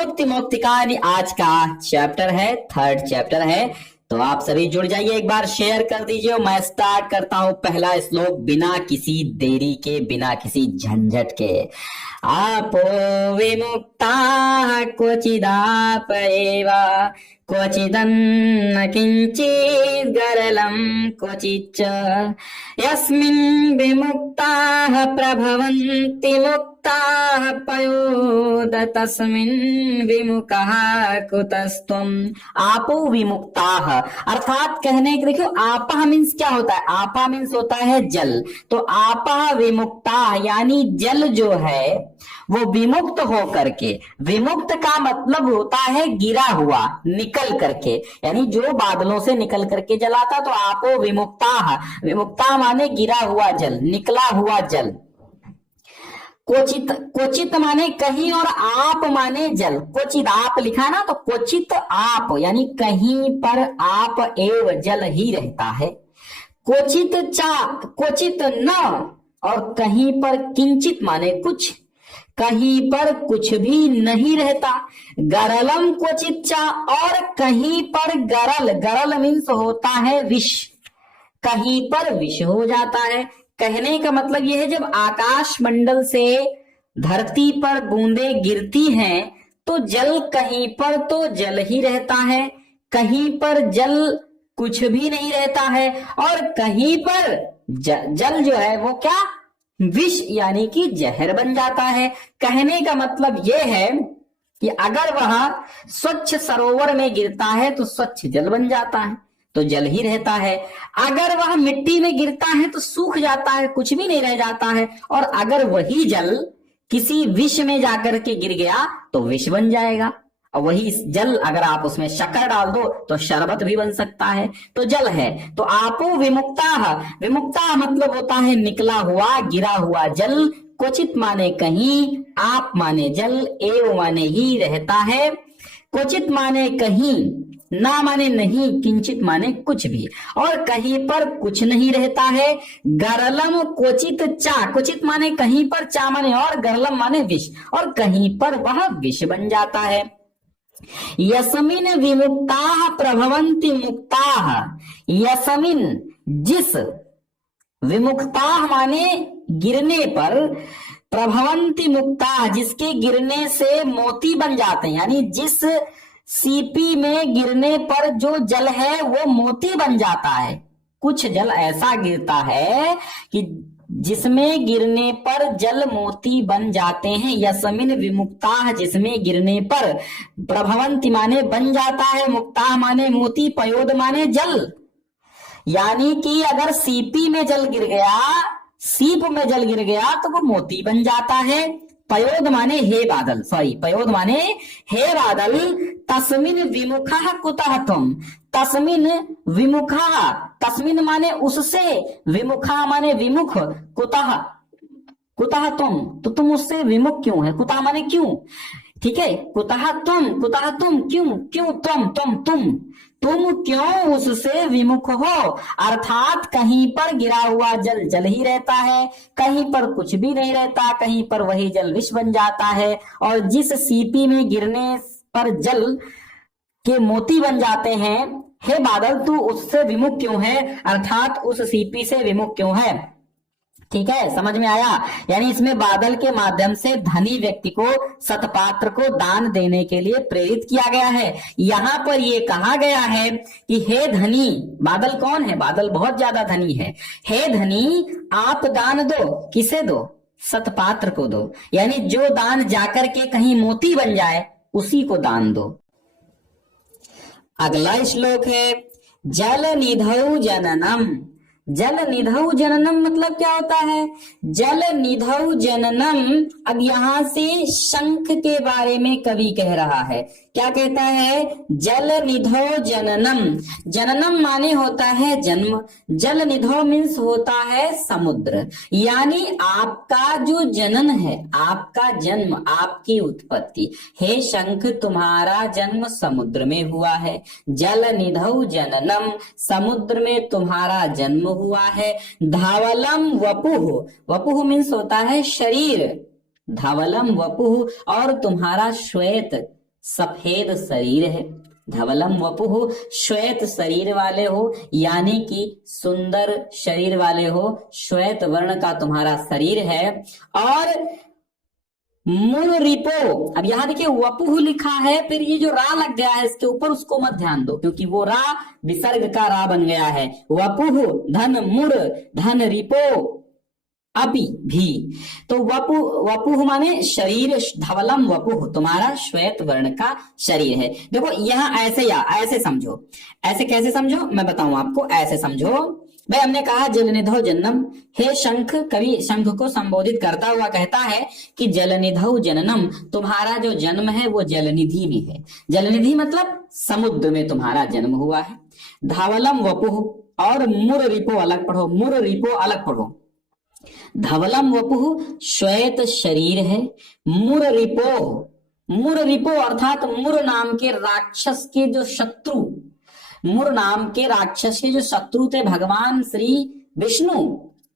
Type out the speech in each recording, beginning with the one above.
विमुक्ति मुक्तिका आज का चैप्टर है, थर्ड चैप्टर है। तो आप सभी जुड़ जाइए, एक बार शेयर कर दीजिए। मैं स्टार्ट करता हूं पहला श्लोक बिना किसी देरी के, बिना किसी झंझट के। आपो विमुक्ता क्वचिदाप एव क्वचिदन्न किंचित् गरलं क्वचिच्च यस्मिन् विमुक्ताः प्रभवन्ति मुक्ताः पयोद तस्मिन् विमुखः कुतस्त्वम्। आपो विमुक्ताः अर्थात कहने के देखो, आपा मीन्स क्या होता है? आपा मीन्स होता है जल। तो आपा विमुक्ता यानी जल जो है वो विमुक्त हो करके, विमुक्त का मतलब होता है गिरा हुआ, निकल करके, यानी जो बादलों से निकल करके जल आता। तो आपो विमुक्ता, विमुक्ता माने गिरा हुआ जल, निकला हुआ जल। क्वचित, क्वचित माने कहीं, और आप माने जल। क्वचित आप लिखा ना, तो क्वचित आप यानी कहीं पर आप एव जल ही रहता है। क्वचित चा, क्वचित न, और कहीं पर किंचित माने कुछ, कहीं पर कुछ भी नहीं रहता। गरलम क्वचित चा, और कहीं पर गरल, गरल मीन्स होता है विष, कहीं पर विष हो जाता है। कहने का मतलब यह है, जब आकाश मंडल से धरती पर बूंदें गिरती हैं तो जल कहीं पर तो जल ही रहता है, कहीं पर जल कुछ भी नहीं रहता है, और कहीं पर जल जो है वो क्या, विष यानी कि जहर बन जाता है। कहने का मतलब यह है कि अगर वह स्वच्छ सरोवर में गिरता है तो स्वच्छ जल बन जाता है, तो जल ही रहता है। अगर वह मिट्टी में गिरता है तो सूख जाता है, कुछ भी नहीं रह जाता है। और अगर वही जल किसी विष में जाकर के गिर गया तो विष बन जाएगा। और वही जल अगर आप उसमें शक्कर डाल दो तो शरबत भी बन सकता है। तो जल है। तो आपो विमुक्ता, विमुक्ता मतलब होता है निकला हुआ, गिरा हुआ जल। क्वचित माने कहीं, आप माने जल, एव माने ही रहता है, क्वचित माने कहीं, ना माने नहीं, किंचित माने कुछ भी, और कहीं पर कुछ नहीं रहता है। गरलम क्वचित चा, क्वचित माने कहीं पर, चा माने और, गरलम माने विष, और कहीं पर वह विष बन जाता है। यस्मिन विमुक्ताः प्रभवन्ति मुक्ताः, यस्मिन जिस, विमुक्ताः माने गिरने पर, प्रभवन्ति मुक्ताः जिसके गिरने से मोती बन जाते हैं, यानी जिस सीपी में गिरने पर जो जल है वो मोती बन जाता है। कुछ जल ऐसा गिरता है कि जिसमें गिरने पर जल मोती बन जाते हैं। यस्मिन विमुक्ता जिसमें गिरने पर, प्रभवंती माने बन जाता है, मुक्ता माने मोती, पयोद माने जल। यानी कि अगर सीपी में जल गिर गया, सीप में जल गिर गया तो वो मोती बन जाता है। पयोद माने हे बादल, सॉरी पयोद माने हे बादल। तस्मिन विमुखः कुतः तुम, तस्मिन विमुखः, तस्मिन माने उससे, विमुखा माने विमुख, कुतः, कुतः तुम, तो तुम उससे विमुख क्यों है? कुतः माने क्यों, ठीक है। कुतः तुम, कुतः तुम, क्यों, क्यों तुम क्यों उससे विमुख हो? अर्थात कहीं पर गिरा हुआ जल जल ही रहता है, कहीं पर कुछ भी नहीं रहता, कहीं पर वही जल विष बन जाता है। और जिस सीपी में गिरने पर जल के मोती बन जाते हैं, हे बादल तू उससे विमुख क्यों है? अर्थात उस सीपी से विमुख क्यों है? ठीक है, समझ में आया। यानी इसमें बादल के माध्यम से धनी व्यक्ति को, सतपात्र को दान देने के लिए प्रेरित किया गया है। यहाँ पर ये कहा गया है कि हे धनी, बादल कौन है? बादल बहुत ज्यादा धनी है। हे धनी आप दान दो, किसे दो? सतपात्र को दो, यानी जो दान जाकर के कहीं मोती बन जाए उसी को दान दो। अगला श्लोक है जल निधौ जननम। जल निधौ जननम मतलब क्या होता है? जल निधौ जननम, अब यहां से शंख के बारे में कवि कह रहा है। क्या कहता है? जल निधौ जननम, जननम माने होता है जन्म, जल निधौ मीन्स होता है समुद्र। यानी आपका जो जनन है, आपका जन्म, आपकी उत्पत्ति, हे शंख तुम्हारा जन्म समुद्र में हुआ है। जल निधौ जननम, समुद्र में तुम्हारा जन्म हुआ है। धावलम वपुः, वपुः मीन्स होता है शरीर, धवलम वपुः, और तुम्हारा श्वेत सफेद शरीर है। धवलम वपुः, श्वेत शरीर वाले हो, यानी कि सुंदर शरीर वाले हो, श्वेत वर्ण का तुम्हारा शरीर है। और मुररिपो, अब यहां देखिए वपुः लिखा है, फिर ये जो रा लग गया है इसके ऊपर, उसको मत ध्यान दो, क्योंकि वो रा विसर्ग का रा बन गया है। वपुः धन मुर, धन रिपो अपि भी, तो वपुः माने शरीर, धवलम वपुः तुम्हारा श्वेत वर्ण का शरीर है। देखो यहाँ ऐसे, या ऐसे समझो, ऐसे कैसे समझो मैं बताऊं आपको, ऐसे समझो भाई। हमने कहा जलनिधौ जन्नम, हे शंख, कवि शंख को संबोधित करता हुआ कहता है कि जलनिधौ जननम, तुम्हारा जो जन्म है वो जलनिधि में है। जलनिधि मतलब समुद्र में तुम्हारा जन्म हुआ है। धवलम वपुः, और मुररिपो अलग पढ़ो, मुररिपो अलग पढ़ो। धवलम वपुः श्वेत शरीर है। मुररिपो, मुररिपो अर्थात मुर नाम के राक्षस के जो शत्रु, मुर नाम के राक्षस के जो शत्रु थे भगवान श्री विष्णु,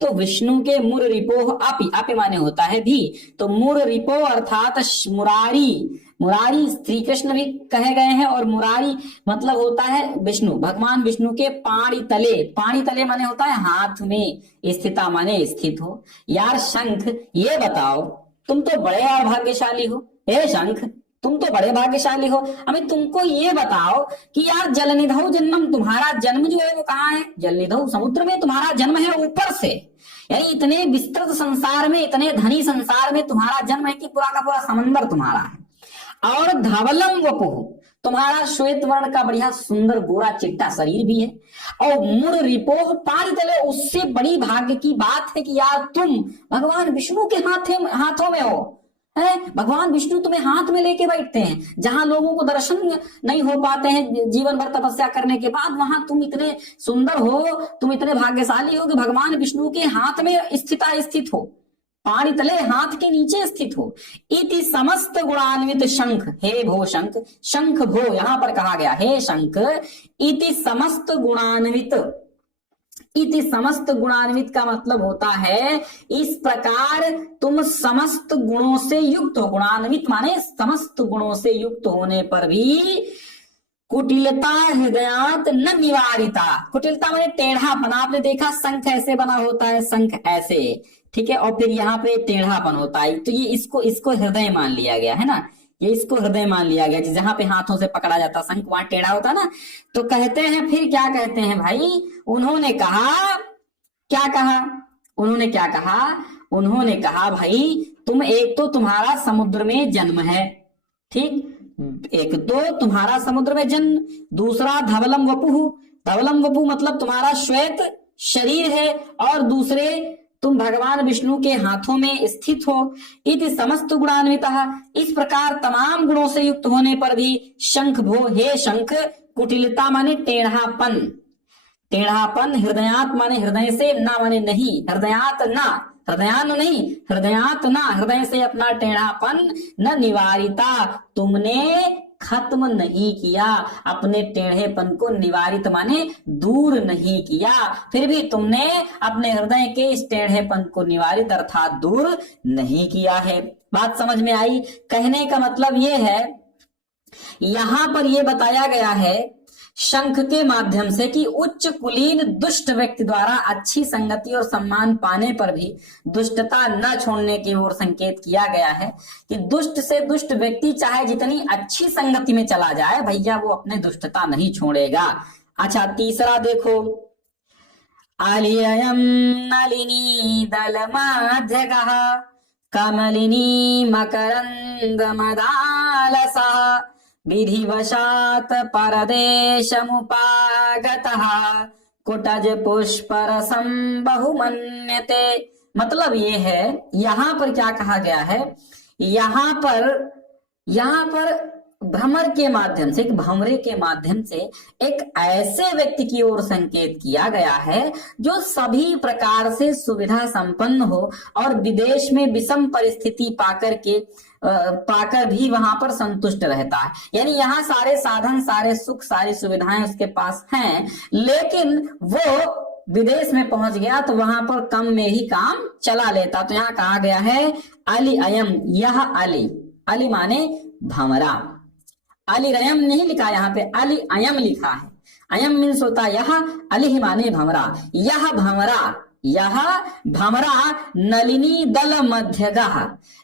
तो विष्णु के मुररिपो अपि, अपि माने होता है भी, तो मुररिपो अर्थात मुरारी, मुरारी श्री कृष्ण भी कहे गए हैं, और मुरारी मतलब होता है विष्णु, भगवान विष्णु के पाणी तले, पाणी तले माने होता है हाथ में, स्थिता माने स्थित हो। यार शंख, ये बताओ, तुम तो बड़े और भाग्यशाली हो। हे शंख, तुम तो बड़े भाग्यशाली हो। अभी तुमको ये बताओ कि यार जलनिधौ जन्म, तुम्हारा जन्म जो है वो कहाँ है? जलनिधौ समुद्र में तुम्हारा जन्म है, ऊपर से, यानी इतने विस्तृत संसार में, इतने धनी संसार में तुम्हारा जन्म है कि पूरा का पूरा समंदर तुम्हारा है। और धवलम वपुः, तुम्हारा श्वेत वर्ण का बढ़िया सुंदर गोरा चिट्टा शरीर भी है। और मुर रिपोह पाणी तले, उससे बड़ी भाग्य की बात है कि यार तुम भगवान विष्णु के हाथों में हो। है भगवान विष्णु तुम्हें हाथ में लेके बैठते हैं। जहां लोगों को दर्शन नहीं हो पाते हैं जीवन भर तपस्या करने के बाद, वहां तुम इतने सुंदर हो, तुम इतने भाग्यशाली हो कि भगवान विष्णु के हाथ में स्थित हो, पाणी तले हाथ के नीचे स्थित हो। इति समस्त गुणान्वित शंख, हे भो शंख, शंख भो यहां पर कहा गया, हे शंख, इति समस्त गुणान्वित, इति समस्त गुणान्वित का मतलब होता है इस प्रकार तुम समस्त गुणों से युक्त हो। गुणान्वित माने समस्त गुणों से युक्त होने पर भी कुटिलता हृदयात न निवारिता। कुटिलता माने टेढ़ापन, आपने देखा शंख ऐसे बना होता है, शंख ऐसे, ठीक है, और फिर यहाँ पे टेढ़ापन होता है, तो ये इसको हृदय मान लिया गया है ना, ये इसको हृदय मान लिया गया, जहां पे हाथों से पकड़ा जाता शंख वहां टेढ़ा होता ना। तो कहते हैं, फिर क्या कहते हैं भाई, उन्होंने कहा, क्या कहा, उन्होंने क्या कहा, उन्होंने कहा भाई तुम, एक तो तुम्हारा समुद्र में जन्म है, ठीक, एक तो तुम्हारा समुद्र में जन्म, दूसरा धवलम वपुः, धवलम वपुः मतलब तुम्हारा श्वेत शरीर है, और दूसरे तुम भगवान विष्णु के हाथों में स्थित हो। इति समस्त गुणान्वितः, इस प्रकार तमाम गुणों से युक्त होने पर भी शंख भो, हे शंख, कुटिलता माने टेढ़ापन, टेढ़ापन, हृदयात माने हृदय से, ना माने नहीं, हृदयात ना, हृदयान नहीं, हृदयात ना, हृदय से अपना टेढ़ापन न निवारिता, तुमने खत्म नहीं किया, अपने टेढ़ेपन को निवारित माने दूर नहीं किया, फिर भी तुमने अपने हृदय के इस टेढ़ेपन को निवारित अर्थात दूर नहीं किया है। बात समझ में आई? कहने का मतलब ये है, यहां पर यह बताया गया है शंख के माध्यम से कि उच्च कुलीन दुष्ट व्यक्ति द्वारा अच्छी संगति और सम्मान पाने पर भी दुष्टता न छोड़ने की ओर संकेत किया गया है कि दुष्ट से दुष्ट व्यक्ति चाहे जितनी अच्छी संगति में चला जाए, भैया वो अपने दुष्टता नहीं छोड़ेगा। अच्छा, तीसरा देखो, आलियम नलिनी दलमाध्यगः कमलिनी मकरंद मदालसा विधिवशात परदेशमुपागतः कुटज पुष्परसं बहुमन्यते। मतलब ये है, यहां पर क्या कहा गया है, यहां पर भ्रमर के माध्यम से, एक भंवरे के माध्यम से एक ऐसे व्यक्ति की ओर संकेत किया गया है जो सभी प्रकार से सुविधा संपन्न हो और विदेश में विषम परिस्थिति पाकर भी वहां पर संतुष्ट रहता है। यानी यहाँ सारे साधन, सारे सुख, सारी सुविधाएं उसके पास हैं, लेकिन वो विदेश में पहुंच गया तो वहां पर कम में ही काम चला लेता। तो यहाँ कहा गया है अली अयम, यह अली, अली माने भंवरा, अली रयम नहीं लिखा, यहाँ पे अली अयम लिखा है। अयम मीन्स होता है यह, अली माने भंवरा, यह भंवरा, यह भंवरा नलिनी दल मध्यगः।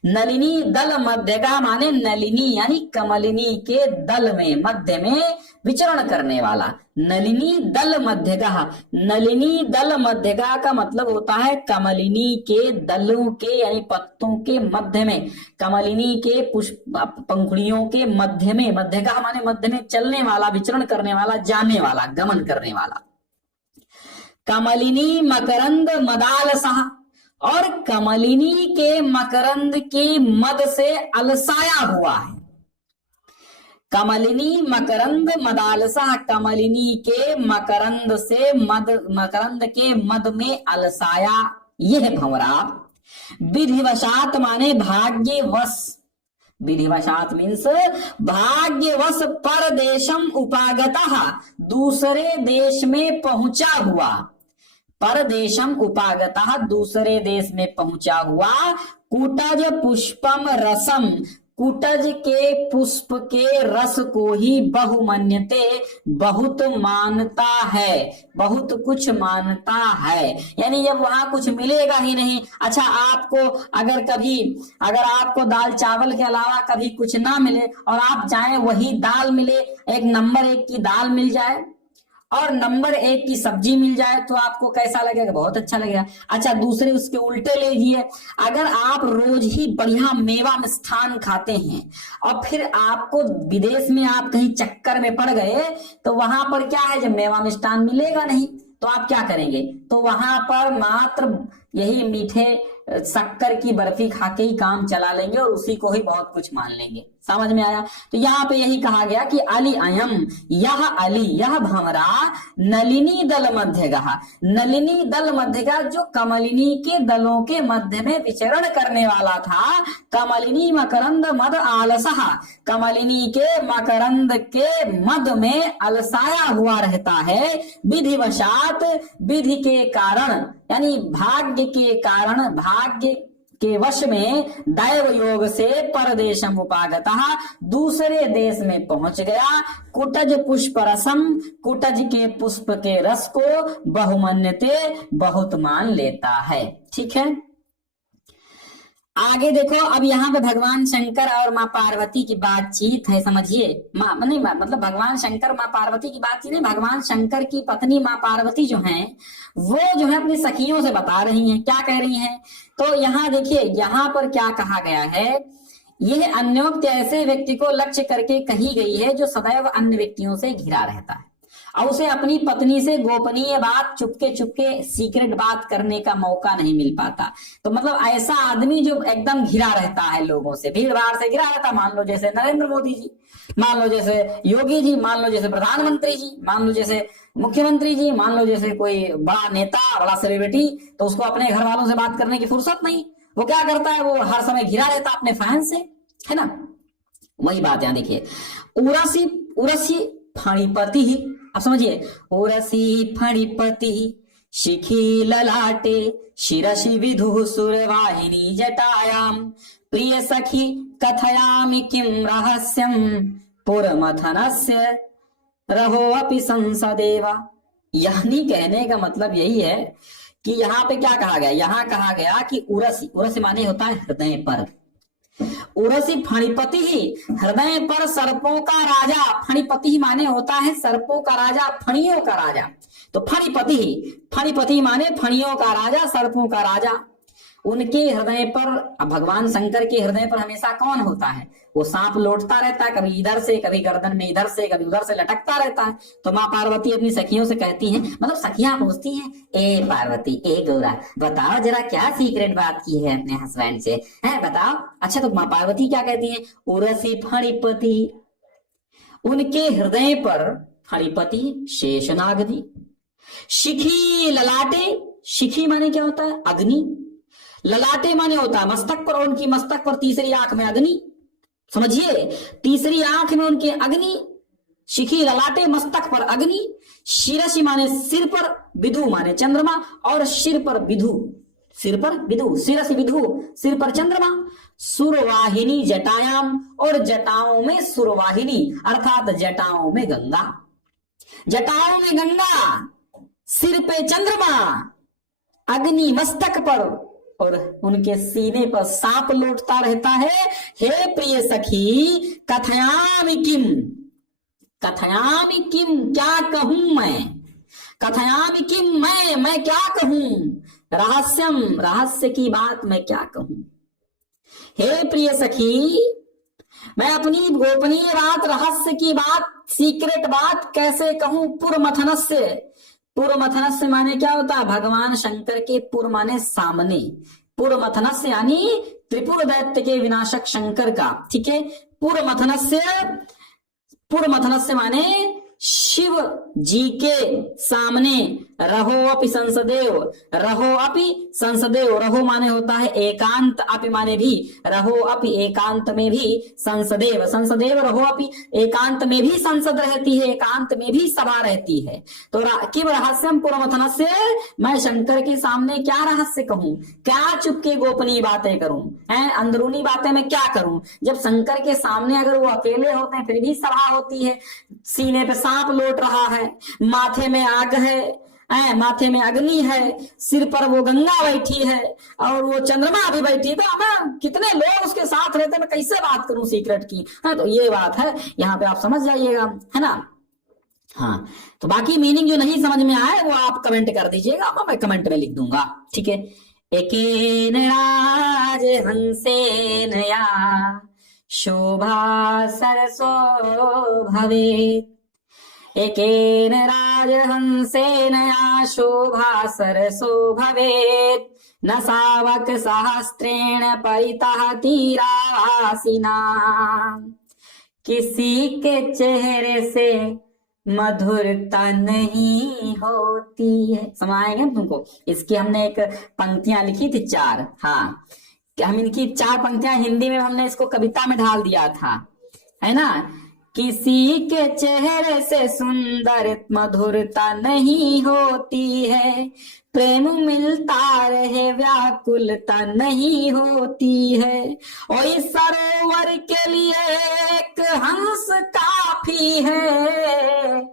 नलिनी दल मध्यगः माने नलिनी यानी कमलिनी के दल में, मध्य में विचरण करने वाला। नलिनी दल मध्यगः, नलिनी दल मध्यगः का मतलब होता है कमलिनी के दलों के यानी पत्तों के मध्य में, कमलिनी के पुष्प पंखुड़ियों के मध्य में। मध्यगः माने मध्य में चलने वाला, विचरण करने वाला, जाने वाला, गमन करने वाला। कमलिनी मकरंद मदालसः, और कमलिनी के मकरंद के मद से अलसाया हुआ है। कमलिनी मकरंद मदालसः, कमलिनी के मकरंद से मकरंद के मद में अलसाया यह भंवरा। विधिवशात माने भाग्यवश, विधिवशात मीन्स भाग्यवश परदेशम उपागतः, दूसरे देश में पहुंचा हुआ। परदेशम उपागतः, दूसरे देश में पहुंचा हुआ। कुटज पुष्पम रसम, कुटज के पुष्प के रस को ही बहुमन्यते, बहुत मानता है, बहुत कुछ मानता है। यानी जब वहां कुछ मिलेगा ही नहीं। अच्छा, आपको अगर आपको दाल चावल के अलावा कभी कुछ ना मिले और आप जाएं वही दाल मिले, एक नंबर 1 की दाल मिल जाए और नंबर 1 की सब्जी मिल जाए तो आपको कैसा लगेगा? बहुत अच्छा लगेगा। अच्छा, दूसरे उसके उल्टे लीजिए, अगर आप रोज ही बढ़िया मेवा मिष्ठान खाते हैं और फिर आपको विदेश में आप कहीं चक्कर में पड़ गए तो वहां पर क्या है, जब मेवा मिष्ठान मिलेगा नहीं तो आप क्या करेंगे? तो वहां पर मात्र यही मीठे शक्कर की बर्फी खा के ही काम चला लेंगे और उसी को ही बहुत कुछ मान लेंगे। समझ में आया? तो यहाँ पे यही कहा गया कि अली अयम, यह अली, यह भंवरा नलिनी दल मध्यगः, नलिनी दल मध्यगः जो कमलिनी के दलों के मध्य में विचरण करने वाला था। कमलिनी मकरंद मद आलसः, कमलिनी के मकरंद के मद में अलसाया हुआ रहता है। विधिवशात, विधि के कारण यानी भाग्य के कारण, भाग्य के वश में, दैव योग से परदेशम उपागतः, दूसरे देश में पहुंच गया। कुटज पुष्प रसम, कुटज के पुष्प के रस को बहुमन्यते, बहुत मान लेता है। ठीक है, आगे देखो। अब यहाँ पे भगवान शंकर और माँ पार्वती की बातचीत है, समझिए। मतलब भगवान शंकर माँ पार्वती की बातचीत नहीं, भगवान शंकर की पत्नी माँ पार्वती जो हैं वो जो है अपनी सखियों से बता रही हैं। क्या कह रही हैं? तो यहाँ देखिए, यहाँ पर क्या कहा गया है, यह अन्योक्त ऐसे व्यक्ति को लक्ष्य करके कही गई है जो सदैव अन्य व्यक्तियों से घिरा रहता है और उसे अपनी पत्नी से गोपनीय बात, चुपके सीक्रेट बात करने का मौका नहीं मिल पाता। तो मतलब ऐसा आदमी जो एकदम घिरा रहता है लोगों से, भीड़ भाड़ से घिरा रहता, मान लो जैसे नरेंद्र मोदी जी, मान लो जैसे योगी जी, मान लो जैसे प्रधानमंत्री जी, मान लो जैसे मुख्यमंत्री जी, मान लो जैसे कोई बड़ा नेता, बड़ा सेलिब्रिटी, तो उसको अपने घर वालों से बात करने की फुर्सत नहीं। वो क्या करता है? वो हर समय घिरा रहता अपने फैन से, है ना? वही बात यहाँ देखिए, उरसी फणिपति ही, अब समझिए, उरसी फणिपति शिखी ललाटे शिरसि विधु सुरवाहिनी जटायाम प्रिय सखी कथयामि किम रहस्यम पुरमथनस्य रहो अपि संसदेवा। यानी कहने का मतलब यही है कि यहाँ पे क्या कहा गया? यहाँ कहा गया कि उरसी माने होता है हृदय पर, उरसी फणिपति ही, हृदय पर सर्पों का राजा। फणिपति माने होता है सर्पों का राजा, फणियों का राजा। तो फणिपति माने फणियों का राजा, सर्पों का राजा। उनके हृदय पर, भगवान शंकर के हृदय पर हमेशा कौन होता है? वो सांप लौटता रहता है, कभी इधर से, कभी गर्दन में इधर से, कभी उधर से लटकता रहता है। तो माँ पार्वती अपनी सखियों से कहती हैं, मतलब सखियां पूछती हैं, ए पार्वती, ए गौरा, बताओ जरा क्या सीक्रेट बात की है अपने हस्बैंड से, है बताओ। अच्छा, तो माँ पार्वती क्या कहती है? उरसी फणिपति, उनके हृदय पर फणिपति शेषनागदी, शिखी ललाटे, शिखी माने क्या होता है? अग्नि, ललाटे माने होता है मस्तक पर, और उनकी मस्तक पर तीसरी आंख में अग्नि। समझिए, तीसरी आंख में उनके अग्नि, शिखी ललाटे मस्तक पर अग्नि, शिरसि माने सिर पर, विधु माने चंद्रमा, और सिर पर विधु, सिर पर विधु, शिरसि विधु, सिर पर चंद्रमा। सुरवाहिनी जटायाम, और जटाओं में सुरवाहिनी अर्थात जटाओं में गंगा, जटाओं में गंगा, सिर पे चंद्रमा, अग्नि मस्तक पर, और उनके सीने पर सांप लौटता रहता है। हे प्रिय सखी, कथयामि किम, कथयामि किम, क्या कहूं मैं, कथयामि किम, मैं क्या कहूं, रहस्यम, रहस्य की बात मैं क्या कहूं। हे प्रिय सखी, मैं अपनी गोपनीय बात, रहस्य की बात, सीक्रेट बात कैसे कहूं। पुरमथनस्य, पुरमथनस्य माने क्या होता है, भगवान शंकर के पुर माने सामने, पुरमथनस्य यानी त्रिपुर दैत्य के विनाशक शंकर का, ठीक है। पुरमथनस्य, पुरमथनस्य माने शिव जी के सामने, रहो अपि संसदेव, रहो अपि संसदेव, रहो माने होता है एकांत, अपि माने भी, रहो अपि एकांत में भी, संसदेव, संसदेव रहो अपि, एकांत में भी संसद रहती है, एकांत में भी सभा रहती है। तो किम रहस्यम पुरमथनस्य, मैं शंकर के सामने क्या रहस्य कहूं, क्या चुपके गोपनीय बातें करूं, हैं अंदरूनी बातें मैं क्या करूं। जब शंकर के सामने अगर वो अकेले होते हैं फिर भी सभा होती है, सीने पे सांप लौट रहा है, माथे में आग है, माथे में अग्नि है, सिर पर वो गंगा बैठी है और वो चंद्रमा भी बैठी, तो हमें कितने लोग उसके साथ रहते, मैं कैसे बात करूं सीक्रेट की। तो ये बात है, यहाँ पे आप समझ जाइएगा, है ना। हाँ, तो बाकी मीनिंग जो नहीं समझ में आए वो आप कमेंट कर दीजिएगा, मैं कमेंट में लिख दूंगा, ठीक है। एकेन राज हंसेन या शोभा सरसो भवेत्, एकेन राजहंसेन या शोभा सरसो भवेत्, न सावक सहस्त्रेण परितः तीरावासिना, किसी के चेहरे से मधुरता नहीं होती है। समाएंगे तुमको, इसकी हमने एक पंक्तियां लिखी थी 4, हाँ, हम इनकी 4 पंक्तियां हिंदी में हमने इसको कविता में ढाल दिया था, है ना। किसी के चेहरे से सुंदर मधुरता नहीं होती है, प्रेम मिलता रहे व्याकुलता नहीं होती है, और इस सरोवर के लिए एक हंस काफी है,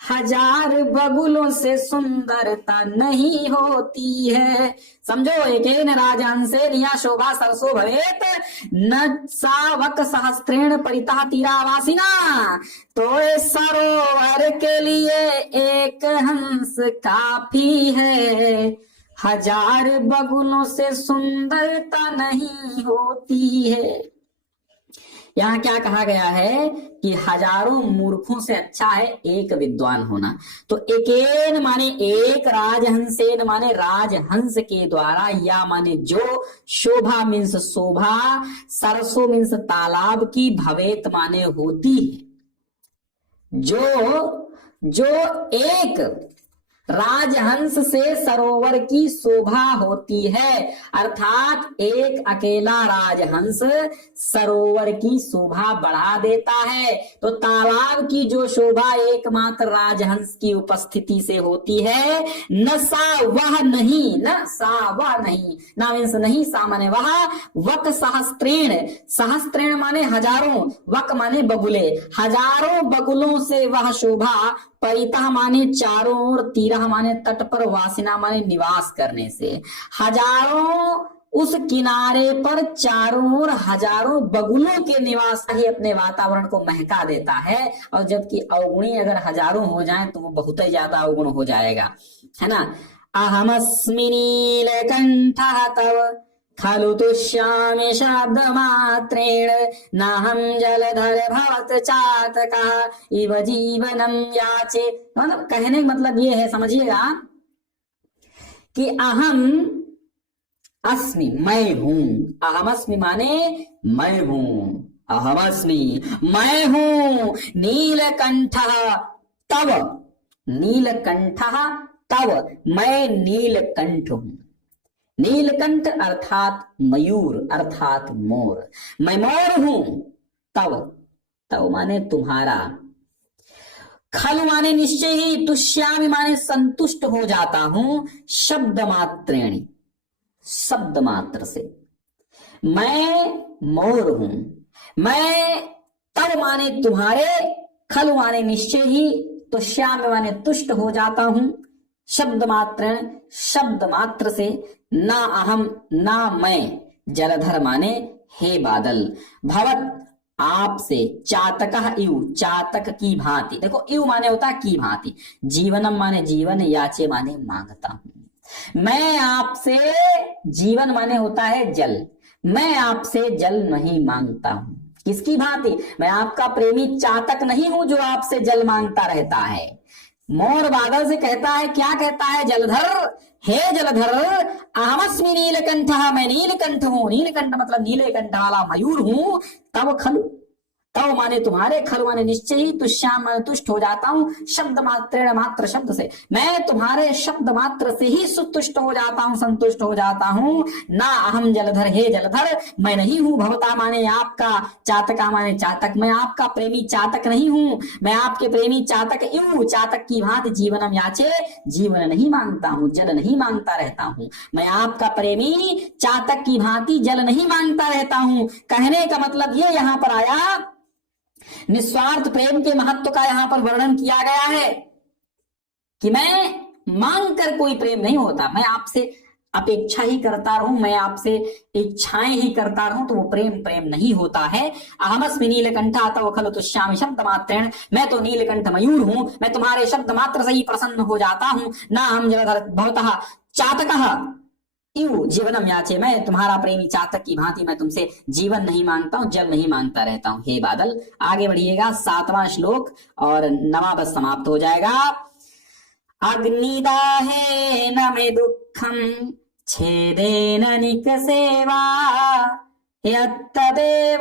हजार बगुलों से सुंदरता नहीं होती है। समझो, एकेन राजहंसेन या शोभा सरसो भवेत्, न सावक सहस्त्रेण परितः तीरावासिना, तो इस सरोवर के लिए एक हंस काफी है, हजार बगुलों से सुंदरता नहीं होती है। यहाँ क्या कहा गया है कि हजारों मूर्खों से अच्छा है एक विद्वान होना। तो एकेन माने एक, राजहंसेन माने राजहंस के द्वारा, या माने जो, शोभा मीन्स शोभा, सरसों मीन्स तालाब की, भवेत माने होती है, जो एक राजहंस से सरोवर की शोभा होती है, अर्थात एक अकेला राजहंस सरोवर की शोभा बढ़ा देता है। तो तालाब की जो शोभा एकमात्र राजहंस की उपस्थिति से होती है, न सा वह नहीं, न सा वह नहीं, ना मीन्स नहीं, सा माने वह, वक सहस्त्रेण, सहस्त्रेण माने हजारों, वक माने बगुले, हजारों बगुलों से वह शोभा, परितः माने चारों ओर, तीरह माने तट पर, वासिना माने निवास करने से, हजारों उस किनारे पर चारों ओर हजारों बगुलों के निवास ही अपने वातावरण को महका देता है। और जबकि अवगुणी अगर हजारों हो जाएं तो वो बहुत ही ज्यादा अवगुण हो जाएगा, है ना। अहमस्मि नीलकंठः तव खलु तुष्यामि शब्दमात्रेण, नाहं जलधर भवत चातकः इव जीवनं याचे। मतलब कहने का मतलब ये है, समझिएगा, कि अहम अस्मि, मैं हूं, अहमस्मि माने मैं हूं, अहमस्मि मैं हूं, नीलकंठः तव, नीलकंठः तव, मैं नीलकंठ हूं। नीलकंठ अर्थात मयूर, अर्थात मोर, मैं मोर हूं। तव, तव माने तुम्हारा, खल माने निश्चय ही, तुष्यामि माने संतुष्ट हो जाता हूं, शब्द मात्रेणी, शब्द मात्र से, मैं मोर हूं, मैं तब माने तुम्हारे, खल माने निश्चय ही, तो श्याम माने तुष्ट हो जाता हूं, शब्द मात्र से, ना अहम ना मैं, जलधर माने हे बादल, भवत आपसे, चातक इव चातक की भांति, देखो इव माने होता है की भांति, जीवनम माने जीवन, याचे माने मांगता हूं, मैं आपसे, जीवन माने होता है जल, मैं आपसे जल नहीं मांगता हूं, किसकी भांति, मैं आपका प्रेमी चातक नहीं हूं जो आपसे जल मांगता रहता है। मोर बादल से कहता है, क्या कहता है, जलधर, हे जलधर, अहमस्मि नीलकंठ, मैं नीलकंठ हूं, नीलकंठ मतलब नीले कंठ वाला मयूर हूं, तब खलु, तव माने तुम्हारे, खल माने निश्चय ही, तुष्याम माने तुष्ट हो जाता हूं, शब्द मात्र शब्द से, मैं तुम्हारे शब्द मात्र से ही सुतुष्ट हो जाता हूं, संतुष्ट हो जाता हूं, ना अहम जलधर, हे जलधर, मैं नहीं हूं, भवता माने आपका, चातका माने चातक, मैं आपका प्रेमी चातक नहीं हूं, मैं आपके प्रेमी चातक इव चातक की भांति, जीवनम याचे, जीवन नहीं मांगता हूं, जल नहीं मांगता रहता हूं, मैं आपका प्रेमी चातक की भांति जल नहीं मांगता रहता हूं। कहने का मतलब ये यहां पर आया, निस्वार्थ प्रेम के महत्व का यहां पर वर्णन किया गया है कि मैं मांग कर कोई प्रेम नहीं होता, मैं आपसे अपेक्षा ही करता रहूं, मैं आपसे इच्छाएं ही करता रहूं, तो वो प्रेम नहीं होता है। अहमस्मि नीलकंठा तव खलु तुष्यामि शब्द मात्रेण, मैं तो नीलकंठ मयूर हूं, मैं तुम्हारे शब्द मात्र से ही प्रसन्न हो जाता हूं, ना हम जलधर भवतः चातकः इव जीवनम याचे, मैं तुम्हारा प्रेमी चातक की भांति मैं तुमसे जीवन नहीं मांगता हूं, जल नहीं मांगता रहता हूं, हे बादल। आगे बढ़िएगा, 7वां श्लोक और 9वां बस समाप्त हो जाएगा। अग्निदाहे न मे दुःखम छेदेन निकसेवा, यत्तदेव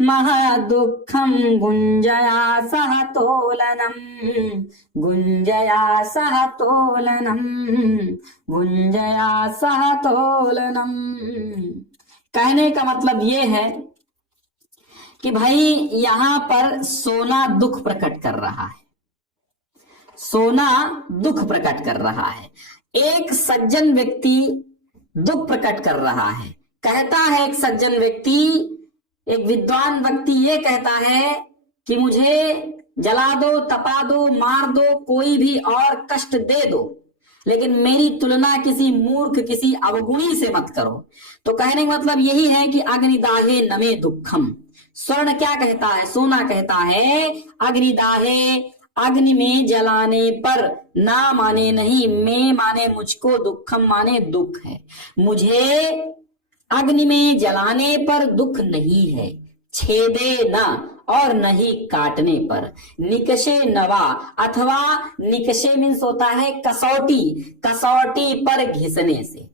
महदुःखं गुञ्जया सह तोलनम्, गुञ्जया सह तोलनम्, गुञ्जया सह तोलनम्। कहने का मतलब ये है कि भाई यहां पर सोना दुख प्रकट कर रहा है, सोना दुख प्रकट कर रहा है, एक सज्जन व्यक्ति दुख प्रकट कर रहा है। कहता है एक सज्जन व्यक्ति, एक विद्वान व्यक्ति ये कहता है कि मुझे जला दो, तपा दो, मार दो, कोई भी और कष्ट दे दो, लेकिन मेरी तुलना किसी मूर्ख, किसी अवगुणी से मत करो। तो कहने का मतलब यही है कि अग्निदाहे नमे दुखम, स्वर्ण क्या कहता है, सोना कहता है अग्निदाहे, अग्नि में जलाने पर, ना माने नहीं, मैं माने मुझको, दुखम माने दुख है, मुझे अग्नि में जलाने पर दुख नहीं है, छेदे न और नहीं काटने पर, निकशे नवा अथवा निकशे मीन्स होता है कसौटी, कसौटी पर घिसने से।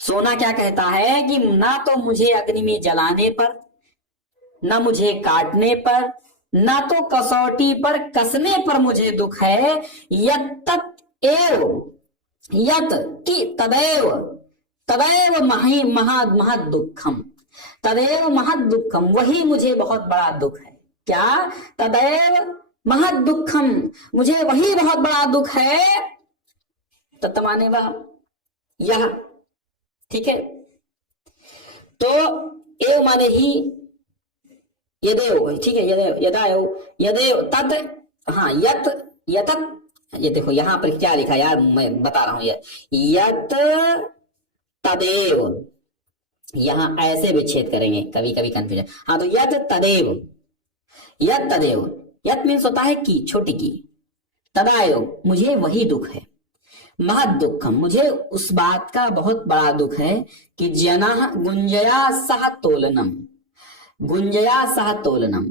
सोना क्या कहता है कि ना तो मुझे अग्नि में जलाने पर, ना मुझे काटने पर, ना तो कसौटी पर कसने पर मुझे दुख है, यत कि तदैव, तदैव महद दुखम, तदैव महद दुखम, वही मुझे बहुत बड़ा दुख है। क्या? तदैव महद दुखम, मुझे वही बहुत बड़ा दुख है, तत्माने वह यह, ठीक है। तो एव माने ही, यदेव, ठीक है, यदेव, यदाएव, यदेव तत्, हाँ यत, यतत, ये देखो यहां पर क्या लिखा यार, मैं बता रहा हूं, यत तदेव, यहां ऐसे विच्छेद करेंगे, कभी कभी कंफ्यूजन। हाँ तो यत तदेव, यत तदेव, यत मीन्स होता है की, छोटी की, तदाएव मुझे वही दुख है, महद दुखम मुझे उस बात का बहुत बड़ा दुख है कि जना गुंजया सह तोलनम, गुंजया सह तोलनम,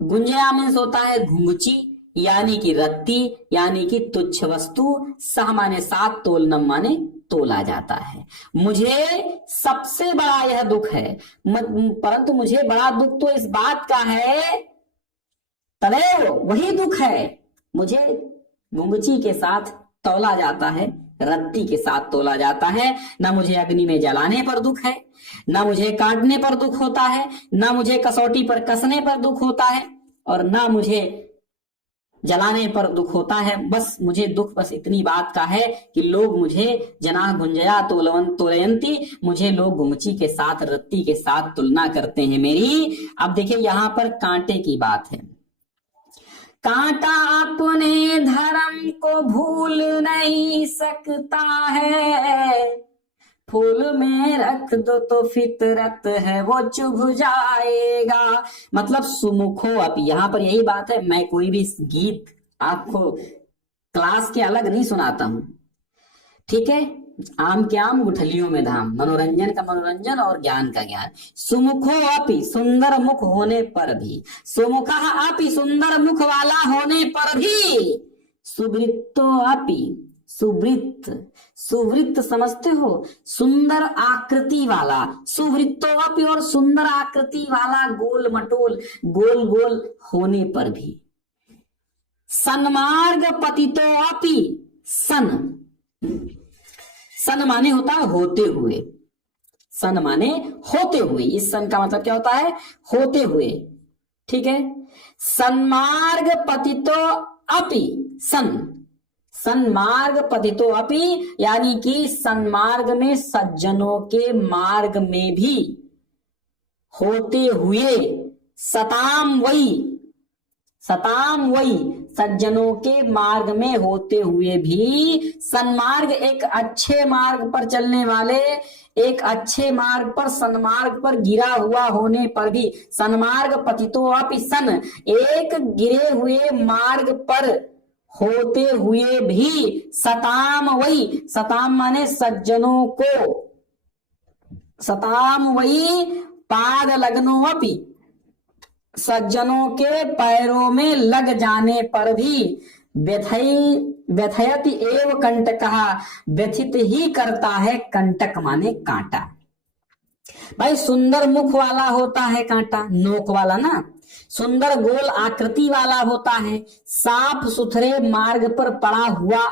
गुंजया मीन्स होता है घुंघची, यानी कि रत्ती, यानी कि तुच्छ वस्तु, सह माने साथ, तोलनम माने तोला जाता है। मुझे सबसे बड़ा यह दुख है, परंतु मुझे बड़ा दुख तो इस बात का है, तदैव वही दुख है, मुझे गुंगची के साथ तोला जाता है, रत्ती के साथ तोला जाता है। ना मुझे अग्नि में जलाने पर दुख है, ना मुझे काटने पर दुख होता है, ना मुझे कसौटी पर कसने पर दुख होता है, और ना मुझे जलाने पर दुख होता है। बस मुझे दुख बस इतनी बात का है कि लोग मुझे जना गुंजया तोलयंती, मुझे लोग गुमची के साथ रत्ती के साथ तुलना करते हैं मेरी। अब देखिए यहाँ पर कांटे की बात है। कांटा अपने धर्म को भूल नहीं सकता है, फूल में रख दो तो फितरत है वो चुभ जाएगा। मतलब सुमुखो, अब यहाँ पर यही बात है, मैं कोई भी गीत आपको क्लास के अलग नहीं सुनाता हूं, ठीक है। आम के आम गुठलियों में धाम, मनोरंजन का मनोरंजन और ज्ञान का ज्ञान। सुमुखो अपि, सुंदर मुख होने पर भी, सुमुखा अपि, सुंदर मुख वाला होने पर भी, सुवृत्तो अपि, सुवृत्त, सुवृत्त समझते हो, सुंदर आकृति वाला, सुवृत्तो अपि, और सुंदर आकृति वाला, गोल मटोल गोल गोल होने पर भी, सन्मार्ग पतितो अपि, सन, सन माने होता है होते हुए, सन माने होते हुए, इस सन का मतलब क्या होता है, होते हुए, ठीक है। सन्मार्ग पतितो अपि सन, सन्मार्ग पतितो अपि, यानी कि सन्मार्ग में सज्जनों के मार्ग में भी होते हुए, सताम वही, सताम वही, सज्जनों के मार्ग में होते हुए भी, सन्मार्ग एक अच्छे मार्ग पर चलने वाले, एक अच्छे मार्ग पर सन्मार्ग पर गिरा हुआ होने पर भी, सन्मार्ग पतितो अपि सन, एक गिरे हुए मार्ग पर होते हुए भी, सताम वही, सताम माने सज्जनों को, सताम वही, पाद लग्नो अपि, सज्जनों के पैरों में लग जाने पर भी, व्यथयति एव कंटकः, व्यथित ही करता है, कंटक माने कांटा। भाई सुंदर मुख वाला होता है कांटा, नोक वाला ना, सुंदर गोल आकृति वाला होता है, साफ सुथरे मार्ग पर पड़ा हुआ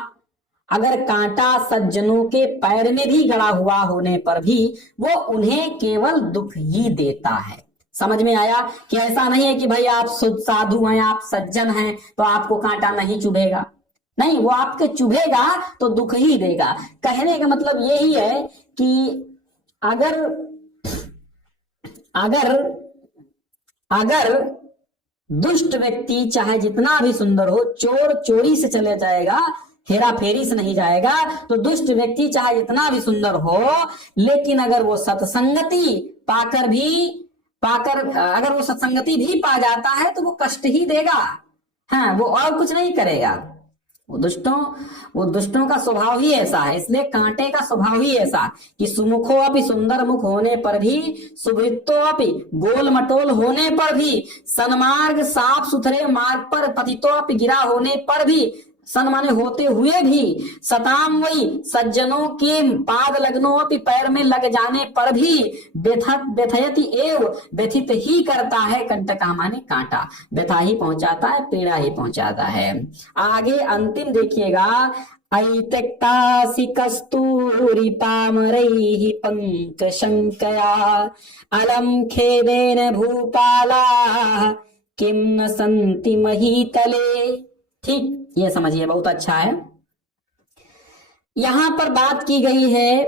अगर कांटा सज्जनों के पैर में भी गड़ा हुआ होने पर भी, वो उन्हें केवल दुख ही देता है। समझ में आया कि ऐसा नहीं है कि भाई आप साधु हैं, आप सज्जन हैं तो आपको कांटा नहीं चुभेगा, नहीं, वो आपके चुभेगा तो दुख ही देगा। कहने का मतलब यही है कि अगर अगर अगर दुष्ट व्यक्ति चाहे जितना भी सुंदर हो, चोर चोरी से चले जाएगा, हेरा फेरी से नहीं जाएगा, तो दुष्ट व्यक्ति चाहे जितना भी सुंदर हो, लेकिन अगर वो सत्संगति पाकर अगर वो सत्संगति भी पा जाता है तो वो कष्ट ही देगा, हाँ, वो और कुछ नहीं करेगा। वो दुष्टों का स्वभाव ही ऐसा है। इसलिए कांटे का स्वभाव ही ऐसा कि सुमुखो अपि, सुंदर मुख होने पर भी, सुवृत्तो अपि, गोल मटोल होने पर भी, सन्मार्ग साफ सुथरे मार्ग पर, पतितो अपि, गिरा होने पर भी, सन माने होते हुए भी, सताम वही, सज्जनों के पाद लग्नो अपि, पैर में लग जाने पर भी, व्यथयति एव, व्यथित ही करता है, कंटका माने कांटा, व्यथा ही पहुंचाता है, पीड़ा ही पहुंचाता है। आगे अंतिम देखिएगा, ऐत्यक्तासि कस्तूरी पामरैः पंकशंकया, अलम खेदेन भूपालाः किं न सन्ति महीतले। ठीक, ये समझिए, बहुत अच्छा है। यहां पर बात की गई है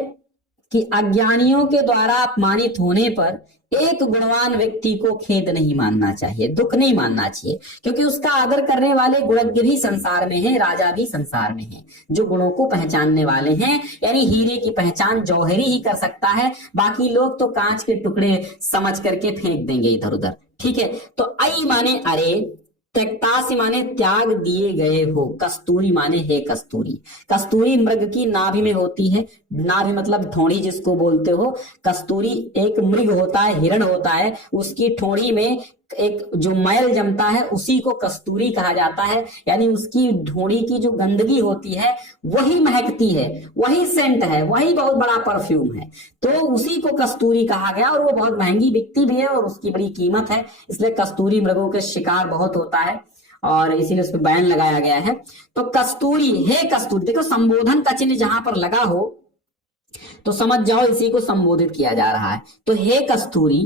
कि अज्ञानियों के द्वारा अपमानित होने पर एक गुणवान व्यक्ति को खेद नहीं मानना चाहिए, दुख नहीं मानना चाहिए, क्योंकि उसका आदर करने वाले गुणज्ञ भी संसार में है, राजा भी संसार में है, जो गुणों को पहचानने वाले हैं। यानी हीरे की पहचान जौहरी ही कर सकता है, बाकी लोग तो कांच के टुकड़े समझ करके फेंक देंगे इधर उधर। ठीक है, तो आई माने अरे, त्यक्तासि माने त्याग दिए गए हो, कस्तूरी माने है कस्तूरी। कस्तूरी मृग की नाभि में होती है, नाभि मतलब ठोड़ी जिसको बोलते हो। कस्तूरी एक मृग होता है, हिरण होता है, उसकी ठोड़ी में एक जो मैल जमता है उसी को कस्तूरी कहा जाता है। यानी उसकी ढोड़ी की जो गंदगी होती है वही महकती है, वही सेंट है, वही बहुत बड़ा परफ्यूम है, तो उसी को कस्तूरी कहा गया। और वो बहुत महंगी बिकती भी है और उसकी बड़ी कीमत है, इसलिए कस्तूरी मृगों के शिकार बहुत होता है और इसीलिए उस पर बैन लगाया गया है। तो कस्तूरी है, कस्तूरी देखो, संबोधन का चिन्ह जहां पर लगा हो तो समझ जाओ इसी को संबोधित किया जा रहा है। तो हे कस्तूरी,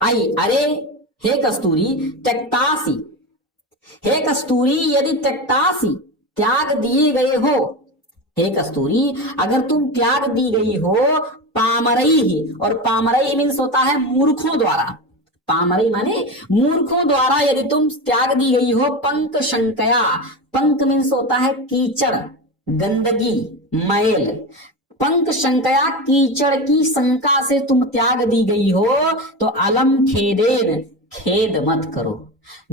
आई अरे हे कस्तूरी, त्यक्तासी, हे कस्तूरी यदि त्यक्तासी, त्याग दिए गए हो, हे कस्तूरी अगर तुम त्याग दी गई हो, पामरई ही, और पामरई मीन्स होता है मूर्खों द्वारा, पामरई माने मूर्खों द्वारा यदि तुम त्याग दी गई हो, पंक शंकया, पंक मीन्स होता है कीचड़, गंदगी, मैल, पंक शंकया कीचड़ की शंका से तुम त्याग दी गई हो, तो अलम खेदेन, खेद मत करो,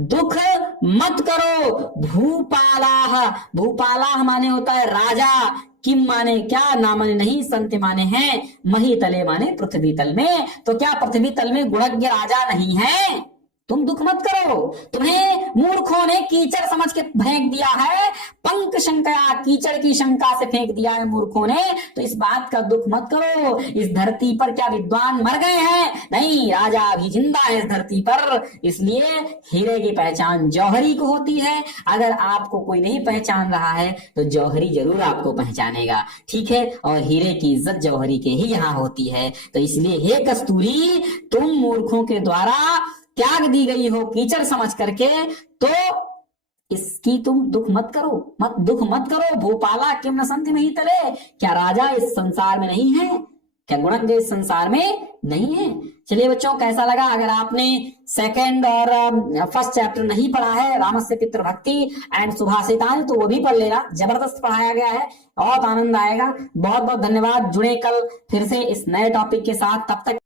दुख मत करो, भूपालाह, भूपालाह माने होता है राजा, किम माने क्या, ना माने नहीं, संत माने हैं, मही तले माने पृथ्वी तल में, तो क्या पृथ्वी तल में गुणज्ञ राजा नहीं है? तुम दुख मत करो, तुम्हें मूर्खों ने कीचड़ समझ के फेंक दिया है, पंक शंकया कीचड़ की शंका से फेंक दिया है मूर्खों ने, तो इस बात का दुख मत करो। इस धरती पर क्या विद्वान मर गए हैं? नहीं, राजा अभी जिंदा है इस धरती पर, इसलिए हीरे की पहचान जौहरी को होती है। अगर आपको कोई नहीं पहचान रहा है तो जौहरी जरूर आपको पहचानेगा, ठीक है, और हीरे की इज्जत जौहरी के ही यहाँ होती है। तो इसलिए हे कस्तूरी, तुम मूर्खों के द्वारा त्याग दी गई हो कीचड़ समझ करके, तो इसकी तुम दुख मत करो, दुख मत करो। भूपाला किम न संति मही तले, क्या राजा इस संसार में नहीं है? क्या गुणज्ञ इस संसार में नहीं है? चलिए बच्चों, कैसा लगा? अगर आपने सेकंड और फर्स्ट चैप्टर नहीं पढ़ा है, रामस्य पितृ भक्ति एंड सुभाषितानि, तो वो भी पढ़ लेना, जबरदस्त पढ़ाया गया है, बहुत आनंद आएगा। बहुत बहुत धन्यवाद। जुड़े कल फिर से इस नए टॉपिक के साथ, तब तक